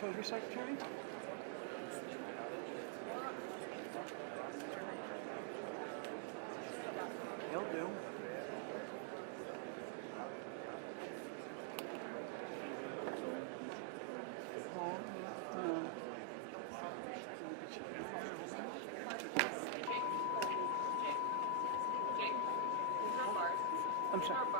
Treasury Secretary? He'll do. I'm sorry.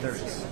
There is.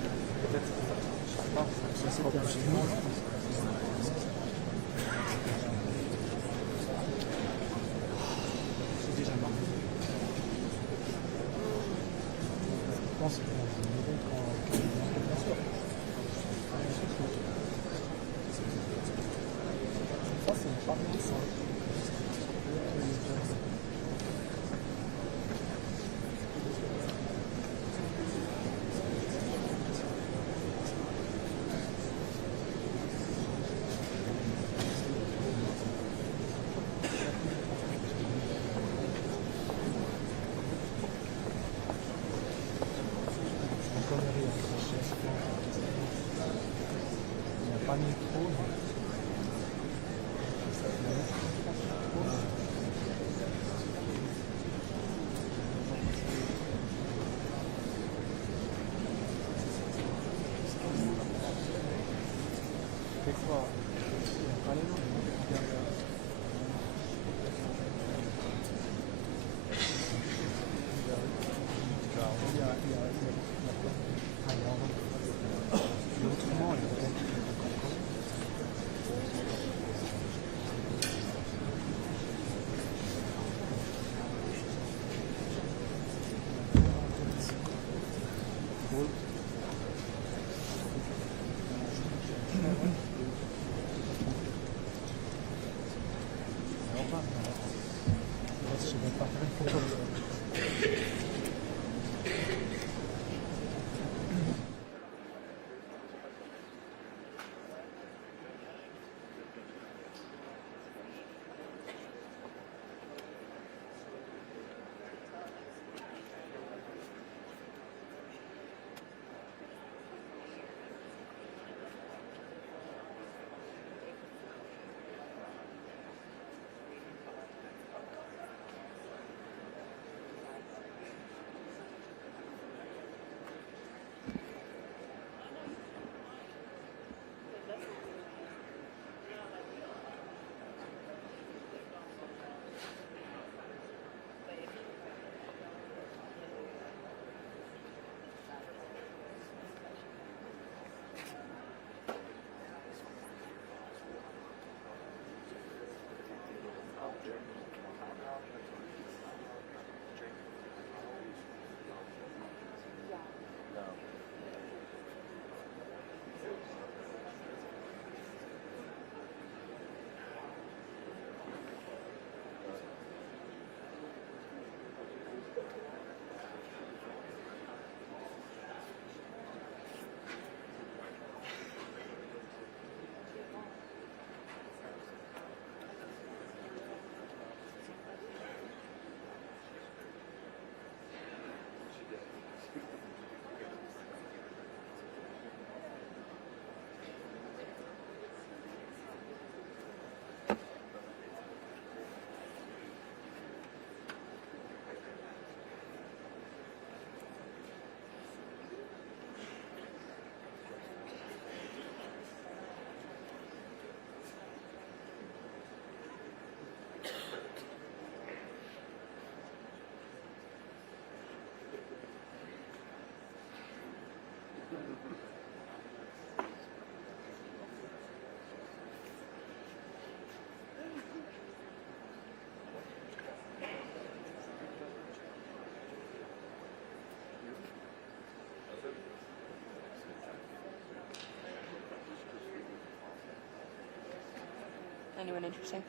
Anyone interesting?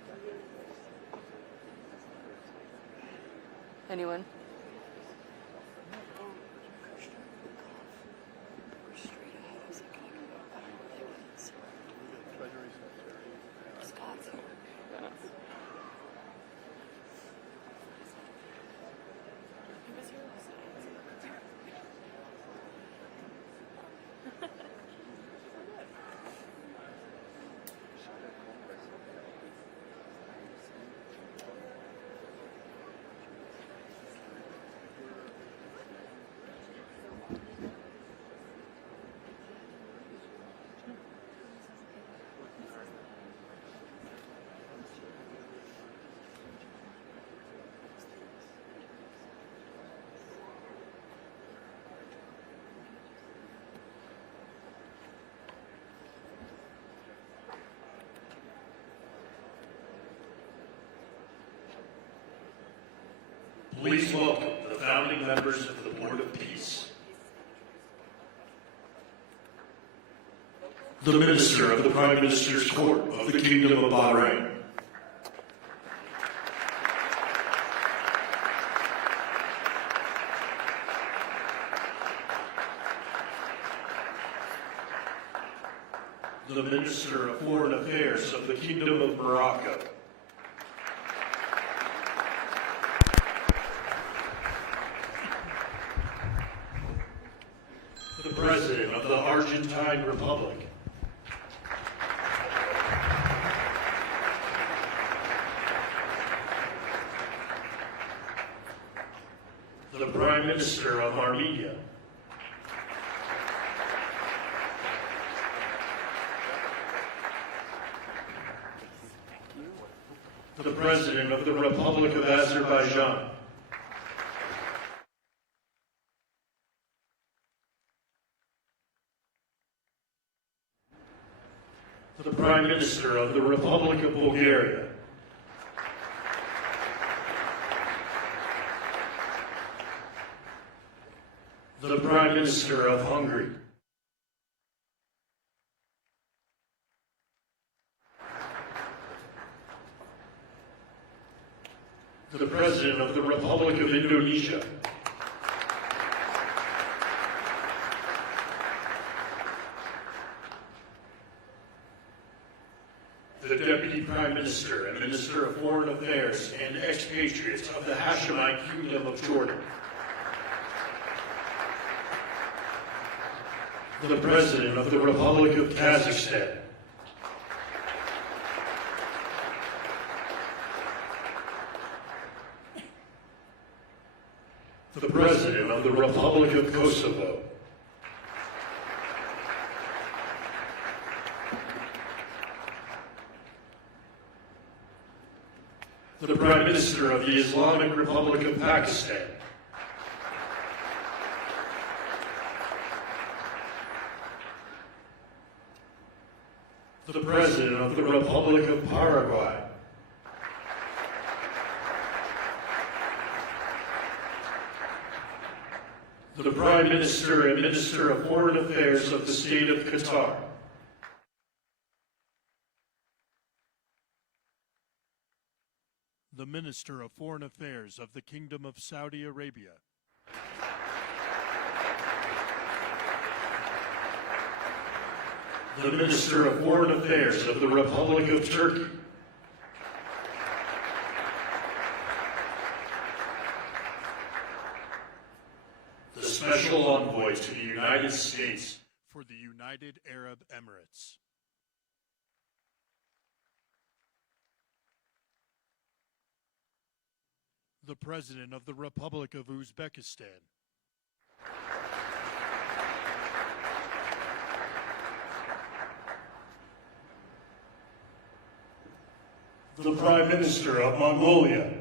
Anyone? Please welcome the founding members of the Board of Peace. The Minister of the Prime Minister's Court of the Kingdom of Bahrain. The Minister of Foreign Affairs of the Kingdom of Morocco. The President of the Argentine Republic. The Prime Minister of Armenia. The President of the Republic of Azerbaijan. The Prime Minister of the Republic of Bulgaria. The Prime Minister of Hungary. The President of the Republic of Indonesia. The Deputy Prime Minister and Minister of Foreign Affairs and expatriate of the Hashemite Kingdom of Jordan. The President of the Republic of Kazakhstan. The President of the Republic of Kosovo. The Prime Minister of the Islamic Republic of Pakistan. The President of the Republic of Paraguay. The Prime Minister and Minister of Foreign Affairs of the State of Qatar. The Minister of Foreign Affairs of the Kingdom of Saudi Arabia. The Minister of Foreign Affairs of the Republic of Turkey. The Special Envoy to the United States for the United Arab Emirates. The President of the Republic of Uzbekistan. The Prime Minister of Mongolia.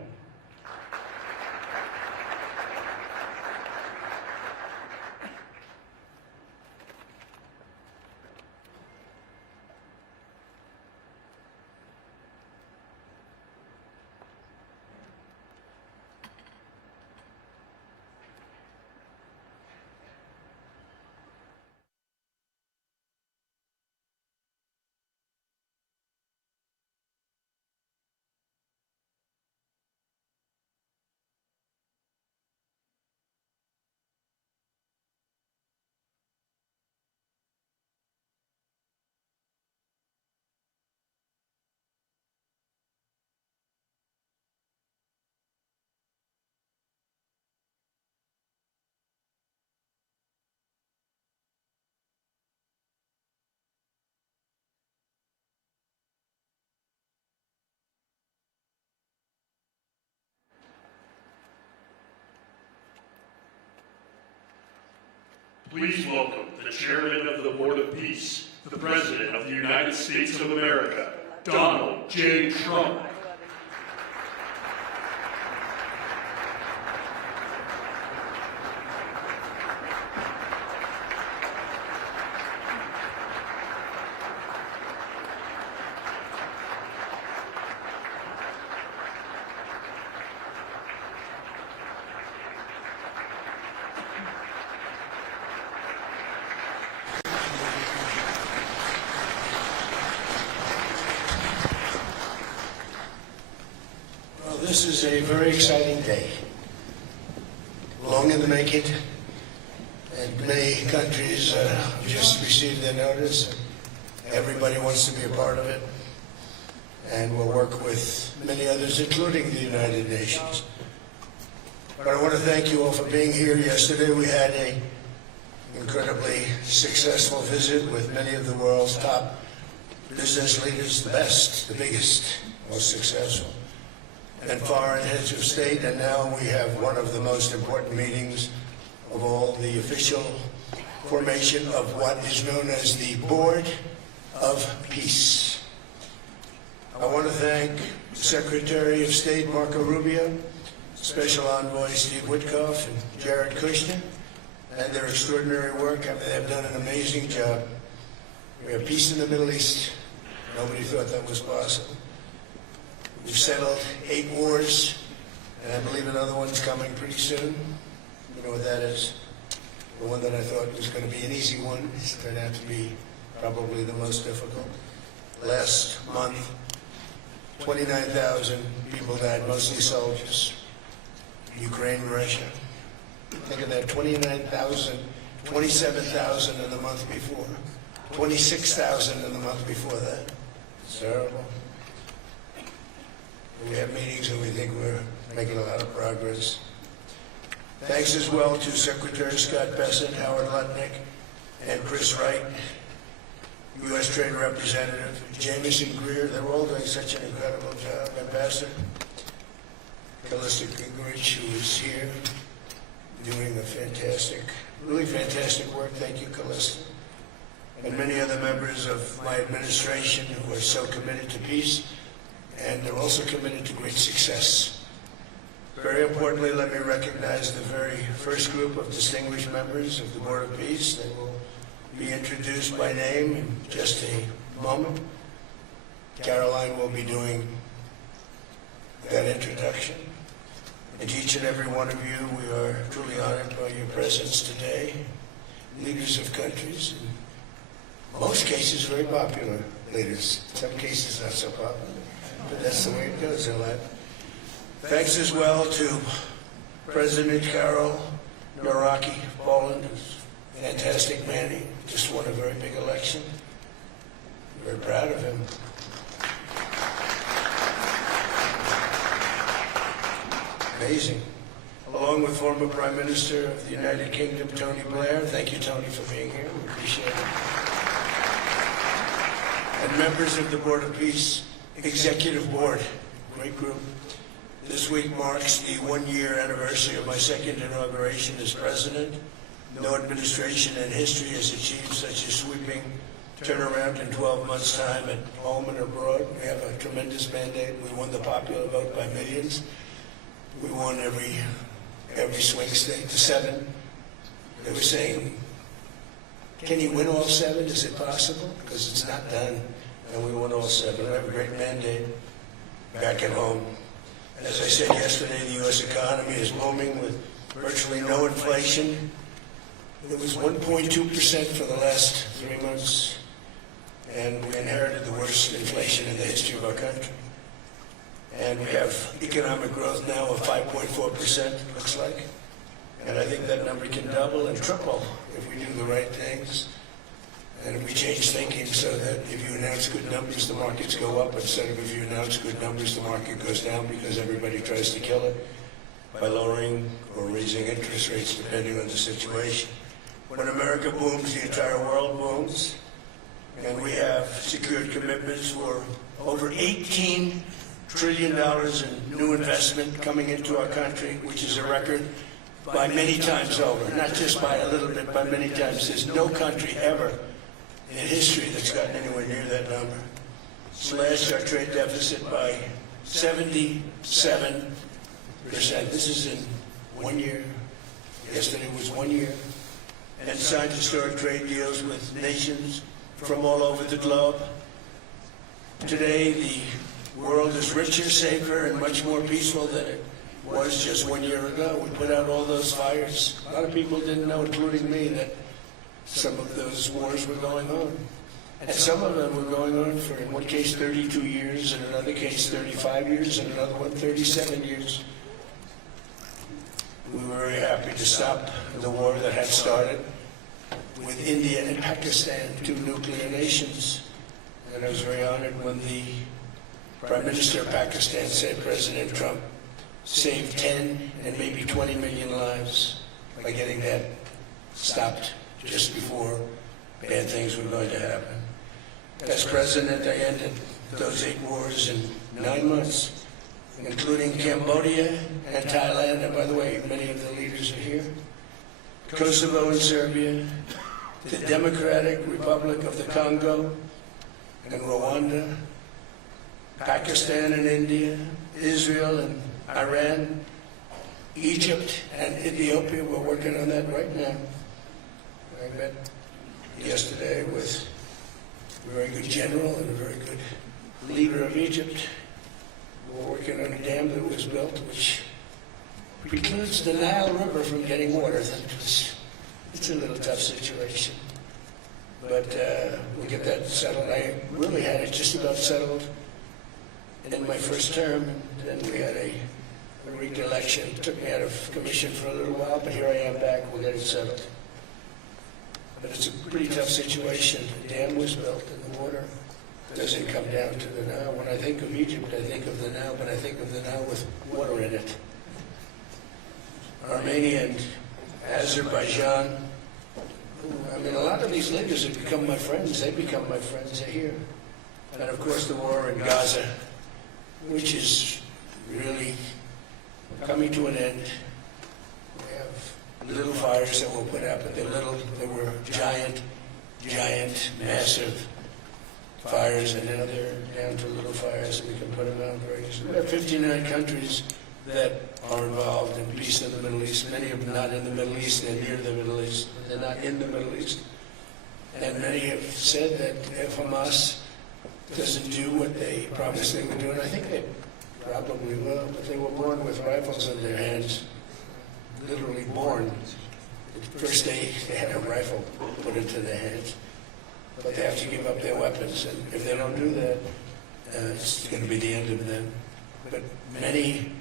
Please welcome the Chairman of the Board of Peace, the President of the United States of America, Donald J. Trump. this is a very exciting day. Long in the making, and many countries just received their notice. Everybody wants to be a part of it, and we'll work with many others, including the United Nations. But I want to thank you all for being here. Yesterday we had an incredibly successful visit with many of the world's top business leaders, the best, the biggest, most successful, and foreign heads of state. And now we have one of the most important meetings of all, the official formation of what is known as the Board of Peace. I want to thank Secretary of State Marco Rubio, Special Envoy Steve Witkoff, and Jared Kushner, and their extraordinary work. I mean, they've done an amazing job. We have peace in the Middle East. Nobody thought that was possible. We've settled 8 wars, and I believe another one's coming pretty soon. You know what that is? The one that I thought was going to be an easy one is turned out to be probably the most difficult. Last month, 29,000 people died, mostly soldiers. Ukraine and Russia. Think of that, 29,000, 27,000 in the month before, 26,000 in the month before that. It's terrible. We have meetings and we think we're making a lot of progress. Thanks as well to Secretary Scott Bessent, Howard Lutnick, and Chris Wright, U.S. Trade Representative, Jameson Greer. They're all doing such an incredible job. Ambassador Callista Gingrich, who is here, doing a fantastic, really fantastic work. Thank you, Callista. And many other members of my administration who are so committed to peace, and they're also committed to great success. Very importantly, let me recognize the very first group of distinguished members of the Board of Peace. They will be introduced by name in just a moment. Caroline will be doing that introduction. And to each and every one of you, we are truly honored by your presence today. Leaders of countries, in most cases very popular leaders, in some cases not so popular, but that's the way it goes in life. Thanks as well to President Karol Nawrocki of Poland, who's a fantastic man. He just won a very big election. I'm very proud of him. Amazing. Along with former Prime Minister of the United Kingdom, Tony Blair. Thank you, Tony, for being here. We appreciate it. And members of the Board of Peace Executive Board, great group. This week marks the 1-year anniversary of my second inauguration as president. No administration in history has achieved such a sweeping turnaround in 12 months' time at home and abroad. We have a tremendous mandate. We won the popular vote by millions. We won every swing state, the 7. They were saying, can you win all 7? Is it possible? Because it's not done. And we won all 7. We have a great mandate back at home. As I said yesterday, the U.S. economy is booming with virtually no inflation. It was 1.2% for the last 3 months, and we inherited the worst inflation in the history of our country. And we have economic growth now of 5.4%, looks like. And I think that number can double and triple if we do the right things. And if we change thinking so that if you announce good numbers, the markets go up, instead of if you announce good numbers, the market goes down because everybody tries to kill it by lowering or raising interest rates depending on the situation. When America booms, the entire world booms. And we have secured commitments for over $18 trillion in new investment coming into our country, which is a record by many times over, not just by a little bit, by many times. There's no country ever in history that's gotten anywhere near that number. Slashed our trade deficit by 77%. This is in 1 year. Yesterday was 1 year. And signed historic trade deals with nations from all over the globe. Today, the world is richer, safer, and much more peaceful than it was just 1 year ago. We put out all those fires. A lot of people didn't know, including me, that some of those wars were going on. And some of them were going on for, in one case, 32 years, in another case, 35 years, and another one, 37 years. We were very happy to stop the war that had started with India and Pakistan, two nuclear nations. And I was very honored when the Prime Minister of Pakistan said President Trump saved 10 and maybe 20 million lives by getting that stopped just before bad things were going to happen. As president, I ended those 8 wars in 9 months, including Cambodia and Thailand. And by the way, many of the leaders are here. Kosovo and Serbia, the Democratic Republic of the Congo and Rwanda, Pakistan and India, Israel and Iran, Egypt and Ethiopia. We're working on that right now. I met yesterday with a very good general and a very good leader of Egypt. We're working on a dam that was built which precludes the Nile River from getting water. It's a little tough situation. But we'll get that settled. I really had it just about settled in my first term, and then we had a rigged election. It took me out of commission for a little while, but here I am back. We'll get it settled. But it's a pretty tough situation. The dam was built and the water doesn't come down to the Nile. When I think of Egypt, I think of the Nile, but I think of the Nile with water in it. Armenia and Azerbaijan. I mean, a lot of these leaders have become my friends. They become my friends here. And of course, the war in Gaza, which is really coming to an end. We have little fires that will put out, but they're little. They were giant, massive fires, and now they're down to little fires, and we can put them out very easily. We have 59 countries that are involved in peace in the Middle East. Many of them not in the Middle East, they're near the Middle East. They're not in the Middle East. And many have said that if Hamas doesn't do what they promised they would do, and I think they probably will, but they were born with rifles in their hands, literally born. The first day they had a rifle put into their hands. But they have to give up their weapons, and if they don't do that, it's going to be the end of them. But many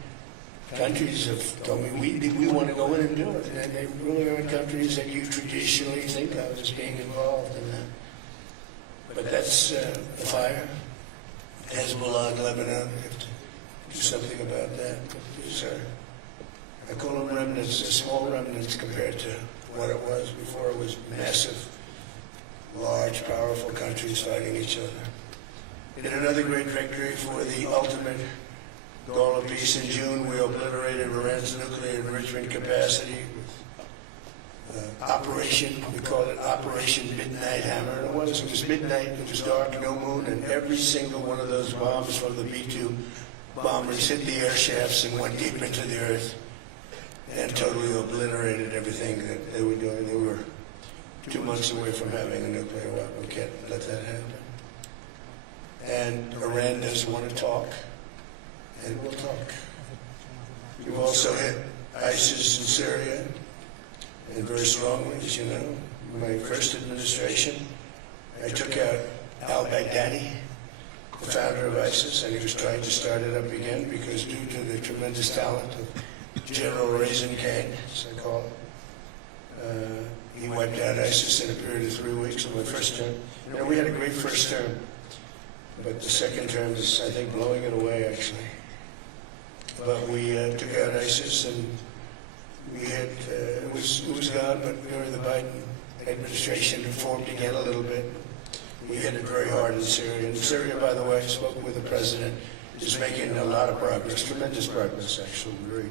countries have told me, we want to go in and do it, and they really aren't countries that you traditionally think of as being involved in that. But that's the fire. Hezbollah in Lebanon, we have to do something about that. These are, I call them remnants, small remnants compared to what it was before. It was massive, large, powerful countries fighting each other. In another great victory for the ultimate goal of peace in June, we obliterated Iran's nuclear enrichment capacity with Operation, we call it Operation Midnight Hammer. And it was midnight, it was dark, no moon, and every single one of those bombs from the B-2 bombers hit the air shafts and went deep into the earth and totally obliterated everything that they were doing. They were 2 months away from having a nuclear weapon. We can't let that happen. And Iran doesn't want to talk, and we'll talk. We've also hit ISIS in Syria, and very strongly, as you know. In my first administration, I took out al-Baghdadi, the founder of ISIS, and he was trying to start it up again because due to the tremendous talent of General Raisin Khan, as I call it, he wiped out ISIS in a period of 3 weeks in my first term. You know, we had a great first term, but the second term is, I think, blowing it away, actually. But we took out ISIS, and we had, it was gone, but during the Biden administration, it formed again a little bit. We hit it very hard in Syria. And Syria, by the way, I spoke with the president, is making a lot of progress, tremendous progress, actually. We're very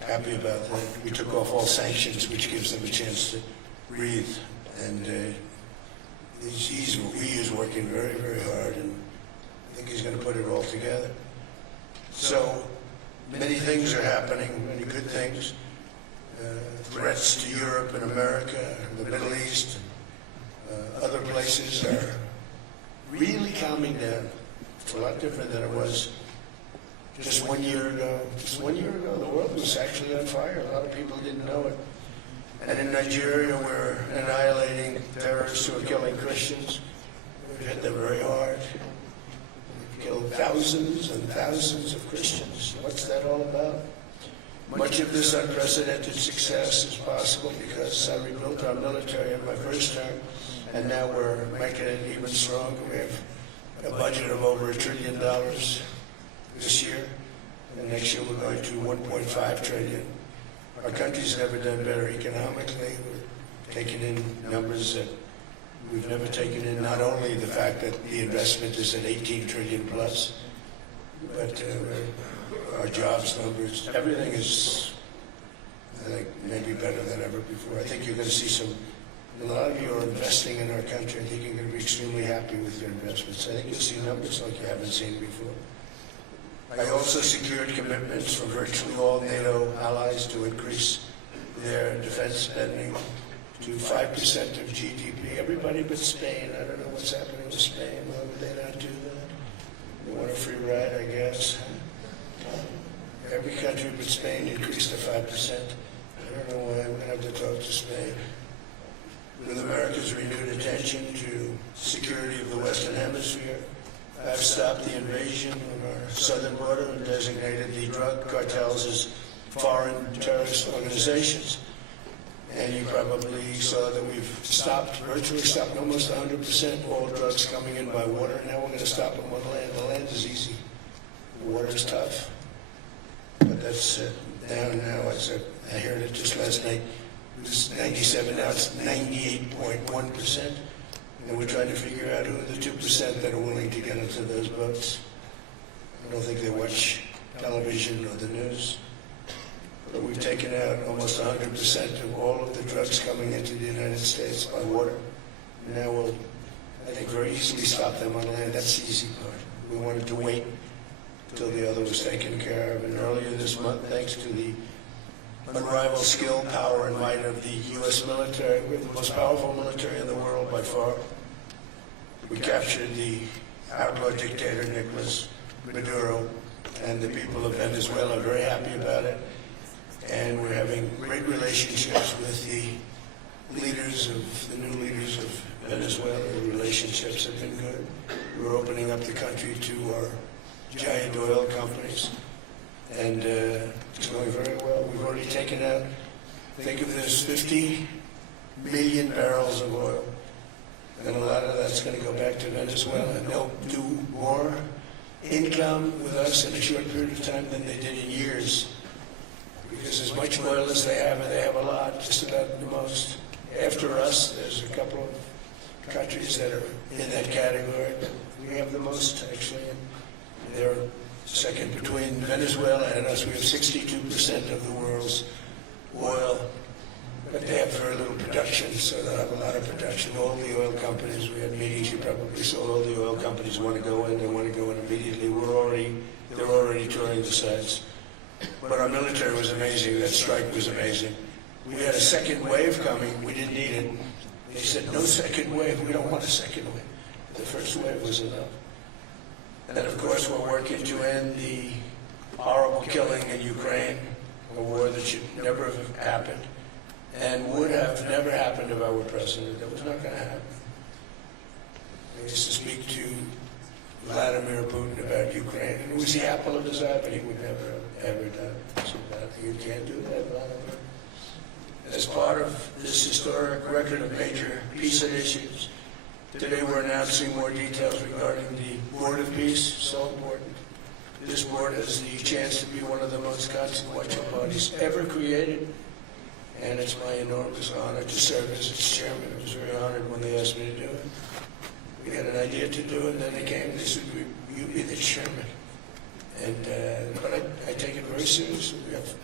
happy about that. We took off all sanctions, which gives them a chance to breathe. And he is working very, very hard, and I think he's going to put it all together. So many things are happening, many good things. Threats to Europe and America, and the Middle East, and other places are really calming down. It's a lot different than it was just 1 year ago. Just 1 year ago, the world was actually on fire. A lot of people didn't know it. And in Nigeria, we're annihilating terrorists who are killing Christians. We've hit them very hard. We've killed thousands and thousands of Christians. What's that all about? Much of this unprecedented success is possible because I rebuilt our military in my first term, and now we're making it even stronger. We have a budget of over $1 trillion this year, and next year we're going to $1.5 trillion. Our country's never done better economically. We're taking in numbers that we've never taken in, not only the fact that the investment is at 18 trillion plus, but our jobs numbers, everything is, I think, maybe better than ever before. I think you're going to see a lot of you are investing in our country. I think you're going to be extremely happy with your investments. I think you'll see numbers like you haven't seen before. I also secured commitments from virtually all NATO allies to increase their defense spending to 5% of GDP. Everybody but Spain. I don't know what's happening with Spain. Why would they not do that? They want a free ride, I guess. Every country but Spain increased to 5%. I don't know why. I'm going to have to talk to Spain. With America's renewed attention to security of the Western Hemisphere, I've stopped the invasion of our southern border and designated the drug cartels as foreign terrorist organizations. And you probably saw that we've virtually stopped almost 100% all drugs coming in by water, and now we're going to stop them on land. The land is easy. The water is tough. But that's down now. I heard it just last night. It was 97, now it's 98.1%. And we're trying to figure out who are the 2% that are willing to get into those boats. I don't think they watch television or the news. But we've taken out almost 100% of all of the drugs coming into the United States by water. Now we'll, I think, very easily stop them on land. That's the easy part. We wanted to wait until the other was taken care of. And earlier this month, thanks to the unrivaled skill, power, and might of the U.S. military, we have the most powerful military in the world by far. We captured the outlaw dictator Nicolas Maduro, and the people of Venezuela are very happy about it. And we're having great relationships with the leaders of the new leaders of Venezuela. The relationships have been good. We're opening up the country to our giant oil companies, and it's going very well. We've already taken out, think of this, 50 million barrels of oil. And a lot of that's going to go back to Venezuela, and they'll do more income with us in a short period of time than they did in years. Because as much oil as they have, and they have a lot, just about the most. After us, there's a couple of countries that are in that category, but we have the most, actually. And they're second between Venezuela and us. We have 62% of the world's oil, but they have very little production, so they'll have a lot of production. All the oil companies, we had meetings, you probably saw all the oil companies want to go in, they want to go in immediately. They're already touring the sites. But our military was amazing. That strike was amazing. We had a second wave coming. We didn't need it. They said, no second wave. We don't want a second wave. The first wave was enough. And of course, we're working to end the horrible killing in Ukraine, a war that should never have happened and would have never happened if I were president. That was not going to happen. I used to speak to Vladimir Putin about Ukraine, and it was the apple of his eye, but he would never have ever done it. So you can't do that, Vladimir. As part of this historic record of major peace initiatives, today we're announcing more details regarding the Board of Peace, so important. This board has the chance to be one of the most consequential bodies ever created, and it's my enormous honor to serve as its chairman. I was very honored when they asked me to do it. We had an idea to do it, and then they came and they said, you be the chairman. And but I take it very seriously. We have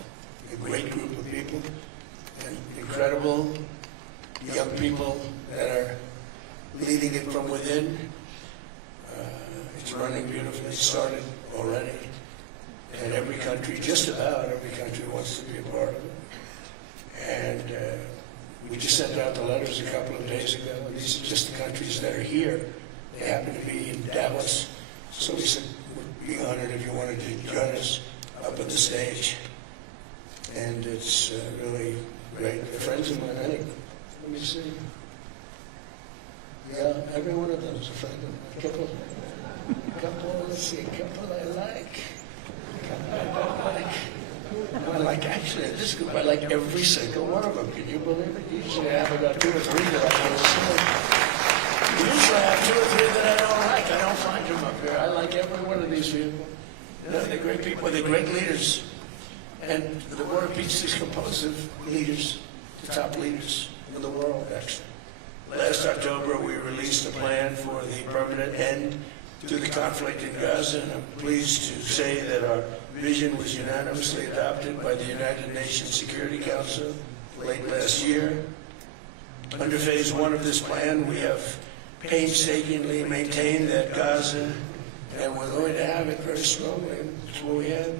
a great group of people, and incredible young people that are leading it from within. It's running beautifully. It started already. And every country, just about every country, wants to be a part of it. And we just sent out the letters a couple of days ago. These are just the countries that are here. They happen to be in Davos. So we said, we'd be honored if you wanted to join us up on the stage. And it's really great. They're friends of mine, I think. Let me see. Yeah, Yeah, every one of them is a friend of mine. Let's see, a couple I like. I like, actually, this group, I like every single one of them. Can you believe it? Usually I have about 2 or 3 that I can't stand. Usually I have 2 or 3 that I don't like. I don't find them up here. I like every one of these people. You know, they're great people. They're great leaders. And the Board of Peace is composed of leaders, the top leaders in the world, actually. Last October, we released a plan for the permanent end to the conflict in Gaza, and I'm pleased to say that our vision was unanimously adopted by the United Nations Security Council late last year. Under phase 1 of this plan, we have painstakingly maintained that Gaza, and we're going to have it very strongly. That's what we have.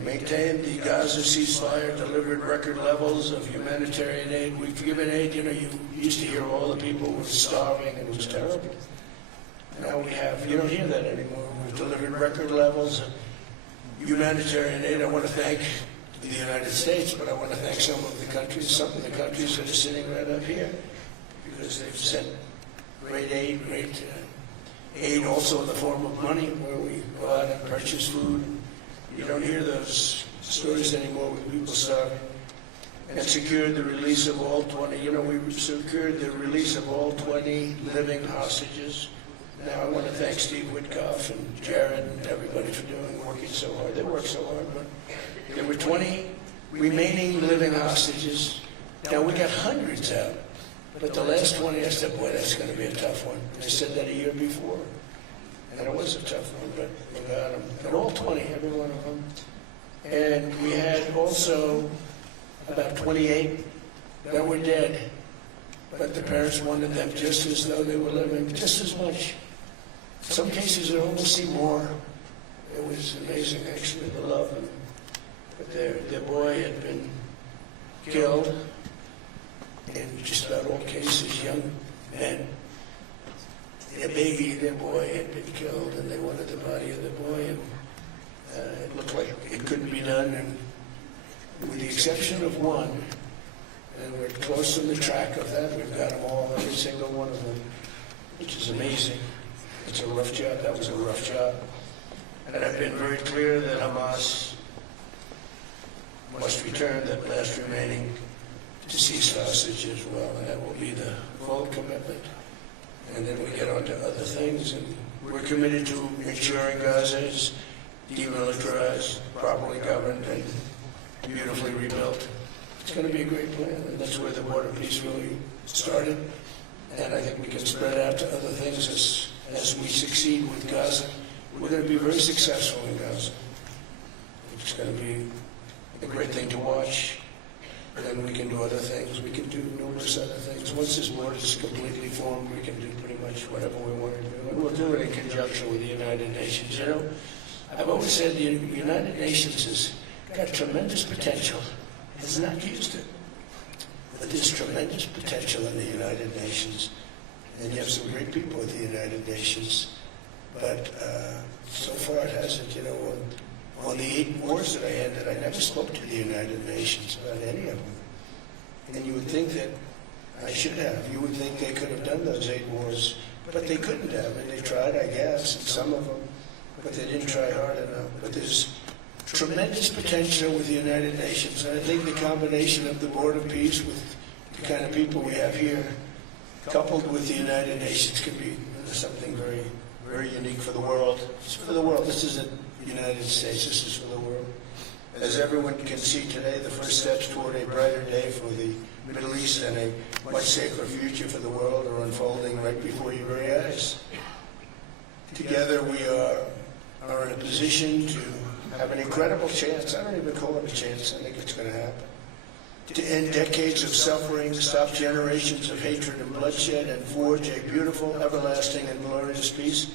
Maintained the Gaza ceasefire, delivered record levels of humanitarian aid. We've given aid, you know, you used to hear all the people were starving and it was terrible. Now we have, you don't hear that anymore. We've delivered record levels of humanitarian aid. I want to thank the United States, but I want to thank some of the countries that are sitting right up here, because they've sent great aid, aid also in the form of money, where we go out and purchase food. You don't hear those stories anymore with people starving. And secured the release of all 20, you know, we secured the release of all 20 living hostages. Now I want to thank Steve Witkoff and Jared and everybody for working so hard. They worked so hard, but there were 20 remaining living hostages. Now we got hundreds out, but the last 20, I said, boy, that's going to be a tough one. I said that a year before. And it was a tough one, but we got them. And all 20, every one of them. And we had also about 28 that were dead. But the parents wanted them just as though they were living, just as much. Some cases it almost seemed more. It was amazing, actually, the love. But their boy had been killed. In just about all cases, young men. Their baby, their boy had been killed, and they wanted the body of the boy, and it looked like it couldn't be done, and with the exception of one, and we're close on the track of that, we've got them all, every single one of them, which is amazing. It's a rough job. That was a rough job. And I've been very clear that Hamas must return that last remaining deceased hostage as well, and that will be the full commitment. And then we get on to other things, and we're committed to ensuring Gaza is demilitarized, properly governed, and beautifully rebuilt. It's going to be a great plan, and that's where the Board of Peace really started. And I think we can spread out to other things as we succeed with Gaza. We're going to be very successful in Gaza. It's going to be a great thing to watch. And then we can do other things. We can do numerous other things. Once this board is completely formed, we can do pretty much whatever we want to do. And we'll do it in conjunction with the United Nations. You know, I've always said the United Nations has got tremendous potential. Has not used it. But there's tremendous potential in the United Nations. And you have some great people at the United Nations. But so far it hasn't, you know, on the 8 wars that I ended, I never spoke to the United Nations about any of them. And you would think that I should have. You would think they could have done those 8 wars, but they couldn't have. And they tried, I guess, in some of them, but they didn't try hard enough. But there's tremendous potential with the United Nations. And I think the combination of the Board of Peace with the kind of people we have here, coupled with the United Nations, could be something very, very unique for the world. It's for the world. This isn't the United States. This is for the world. As everyone can see today, the first steps toward a brighter day for the Middle East and a much safer future for the world are unfolding right before your very eyes. Together we are in a position to have an incredible chance. I don't even call it a chance. I think it's going to happen. To end decades of suffering, stop generations of hatred and bloodshed, and forge a beautiful, everlasting, and glorious peace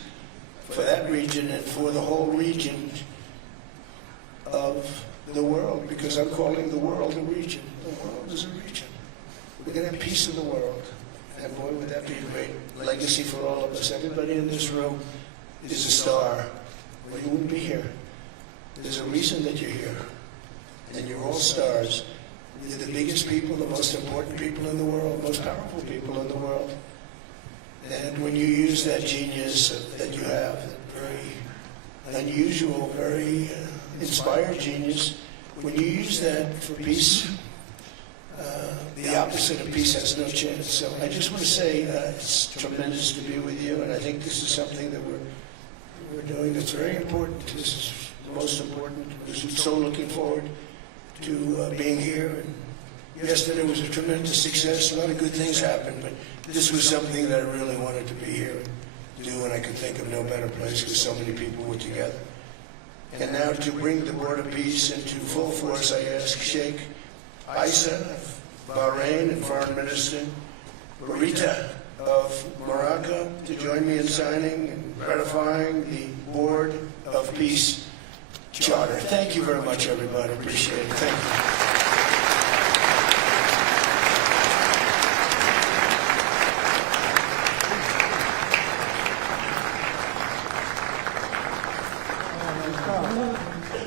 for that region and for the whole region of the world, because I'm calling the world a region. The world is a region. We're going to have peace in the world. And boy, would that be a great legacy for all of us. Everybody in this room is a star, or you wouldn't be here. There's a reason that you're here. And you're all stars. You're the biggest people, the most important people in the world, most powerful people in the world. And when you use that genius that you have, that very unusual, very inspired genius, when you use that for peace, the opposite of peace has no chance. So I just want to say it's tremendous to be with you, and I think this is something that we're doing that's very important. This is most important. We're so looking forward to being here. And yesterday was a tremendous success. A lot of good things happened, but this was something that I really wanted to be here and do, and I could think of no better place because so many people were together. And now to bring the Board of Peace into full force, I ask Sheikh Isa of Bahrain and Foreign Minister Rita of Morocco to join me in signing and ratifying the Board of Peace Charter. Thank you very much, everybody. Appreciate it. Thank you.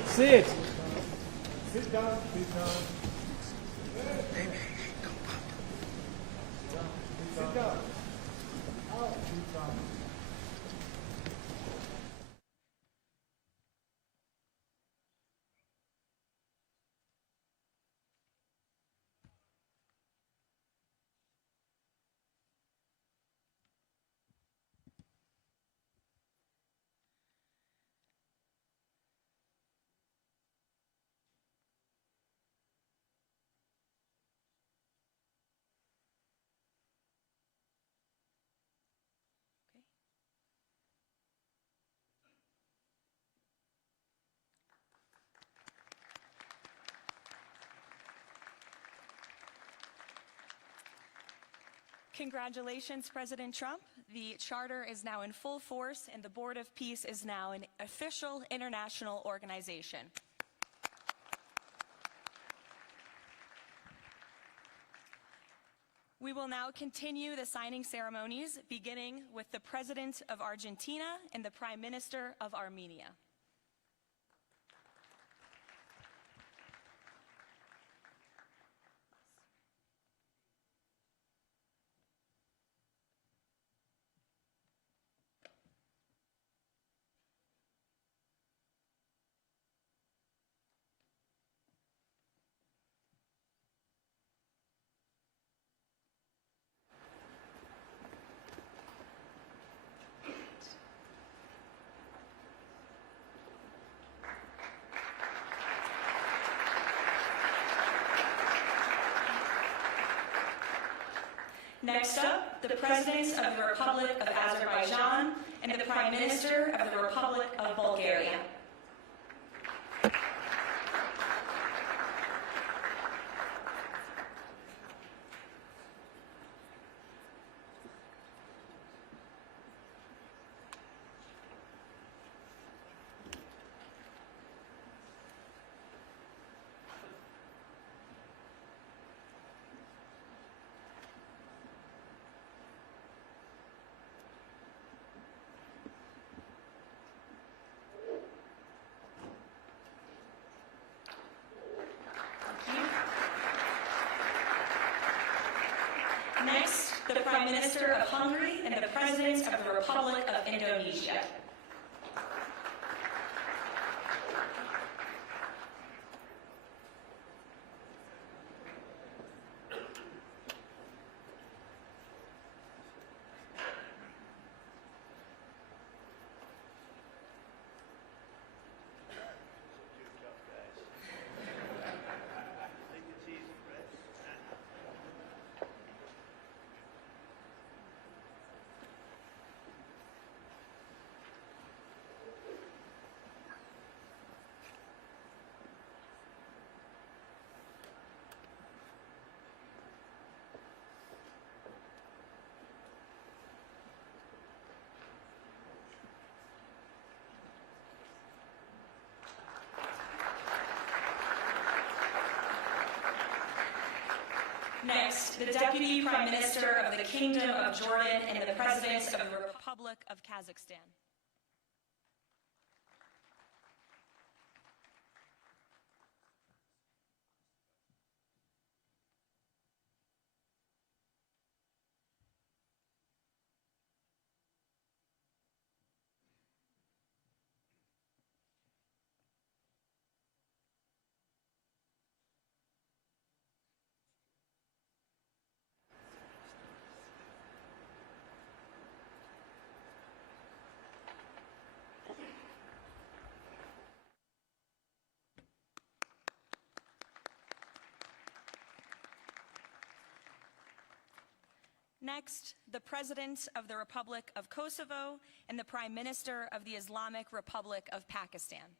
Sit. Sit down, sit down. Sit down. Sit down. Congratulations, President Trump. The charter is now in full force, and the Board of Peace is now an official international organization. We will now continue the signing ceremonies, beginning with the President of Argentina and the Prime Minister of Armenia. Next up, the President of the Republic of Azerbaijan and the Prime Minister of the Republic of Bulgaria. Next, the Prime Minister of Hungary and the President of the Republic of Indonesia. Next, the Deputy Prime Minister of the Kingdom of Jordan and the President of the Republic of Kazakhstan. Next, the President of the Republic of Kosovo and the Prime Minister of the Islamic Republic of Pakistan.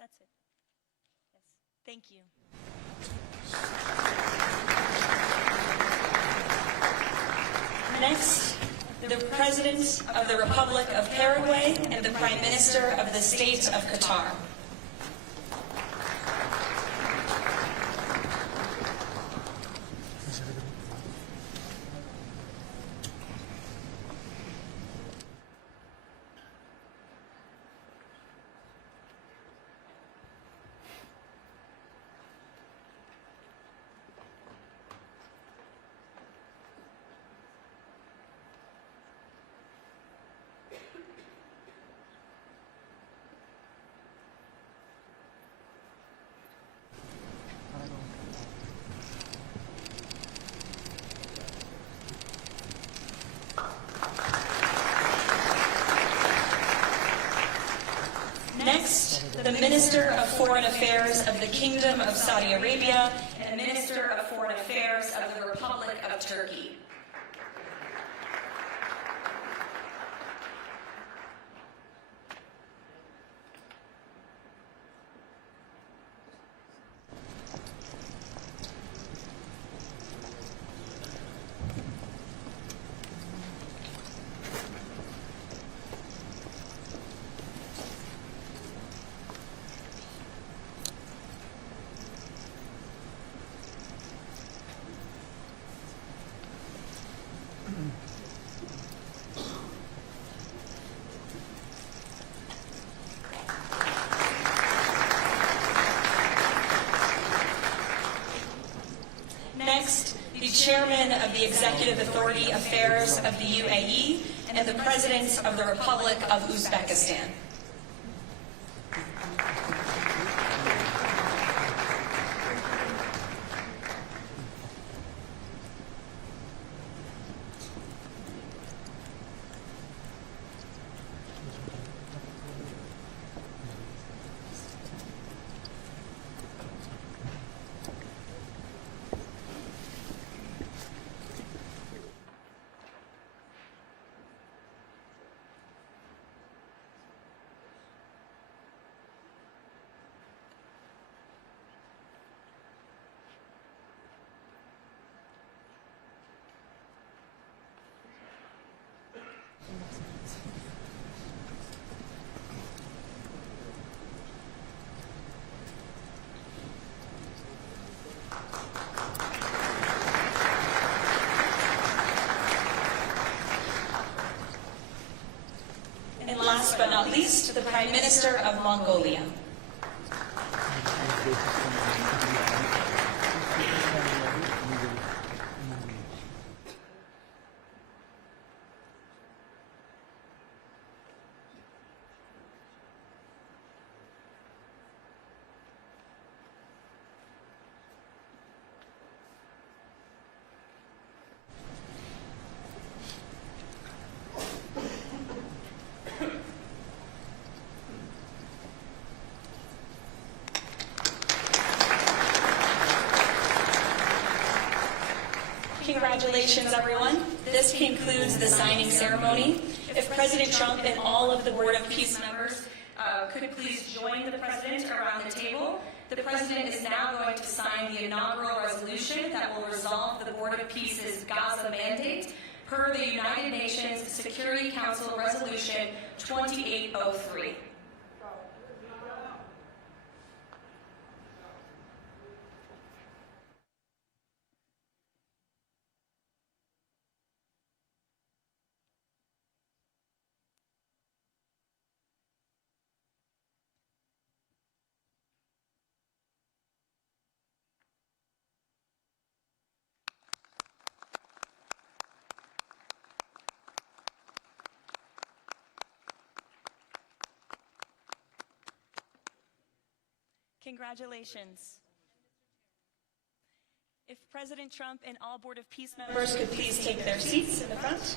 That's it. Yes. Thank you. Next, the President of the Republic of Paraguay and the Prime Minister of the State of Qatar. Next, the Minister of Foreign Affairs of the Kingdom of Saudi Arabia and the Minister of Foreign Affairs of the Republic of Turkey. Next, the Chairman of the Executive Authority Affairs of the UAE and the President of the Republic of Uzbekistan. And last but not least, the Prime Minister of Mongolia. Congratulations, everyone. This concludes the signing ceremony. If President Trump and all of the Board of Peace members could please join the President around the table, The President is now going to sign the inaugural resolution that will resolve the Board of Peace's Gaza mandate per the United Nations Security Council Resolution 2803. Congratulations. If President Trump and all Board of Peace members could please take their seats in the front.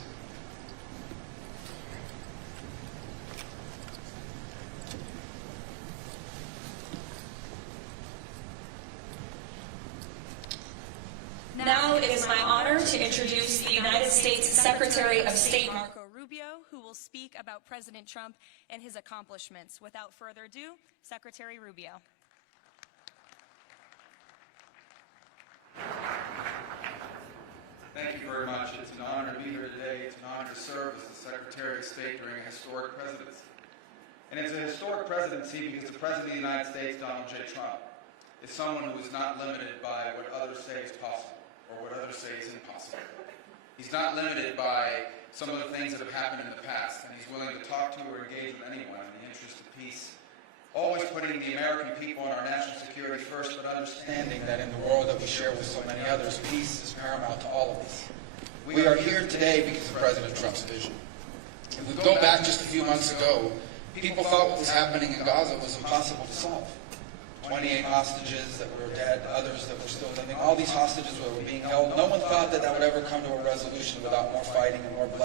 Now it is my honor to introduce the United States Secretary of State Marco Rubio, who will speak about President Trump and his accomplishments. Without further ado, Secretary Rubio. Thank you very much. It's an honor to be here today. It's an honor to serve as the Secretary of State during a historic presidency. And it's a historic presidency because the President of the United States, Donald J. Trump, is someone who is not limited by what others say is possible or what others say is impossible. He's not limited by some of the things that have happened in the past, and he's willing to talk to or engage with anyone in the interest of peace, always putting the American people and our national security first, but understanding that in the world that we share with so many others, peace is paramount to all of us. We are here today because of President Trump's vision. If we go back just a few months ago, people thought what was happening in Gaza was impossible to solve. 28 hostages that were dead, others that were still living, all these hostages that were being held. No one thought that that would ever come to a resolution without more fighting and more blood.